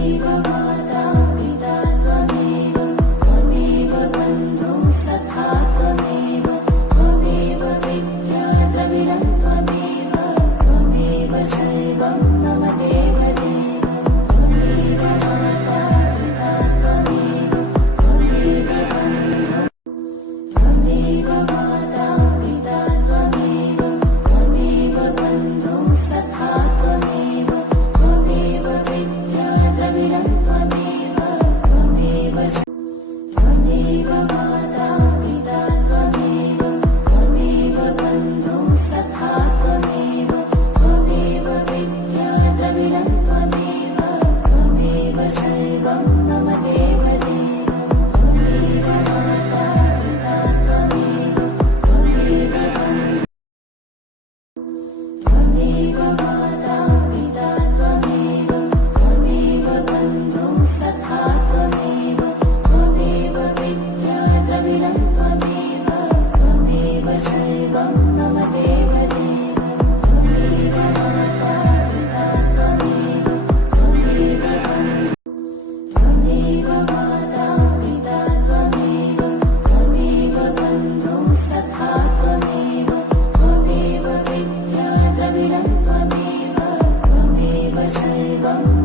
त्वमेव माता पिता त्वमेव त्वमेव बन्धुः सखा त्वमेव त्वमेव विद्या द्रविणं त्वमेव त्वमेव सर्वं मम देवदेव त्वमेव माता पिता त्वमेव त्वमेव बन्धुः त्वमेव माता पिता त्वमेव त्वमेव बन्धुः सखा त्वमेव त्वमेव विद्या द्रविणं त्वमेव त्वमेव त्वमेव माता पिता त्वमेव त्वमेव बन्धुः सखा त्वमेव त्वमेव विद्या द्रविणं त्वमेव त्वमेव सर्वं मम देवदेव त्वमेव माता पिता त्वमेव त्वमेव बन्धुः त्वमेव माता पिता त्वमेव त्वमेव बन्धुः सखा त्वमेव त्वमेव विद्या द्रविणं त्वमेव त्वमेव सर्वं मम देवदेव त्वमेव माता पिता त्वमेव त्वमेव बन्धुः त्वमेव माता पिता त्वमेव त्वमेव बन्धुः सखा त्वमेव त्वमेव विद्या द्रविणं त्वमेव त्वमेव सर्वं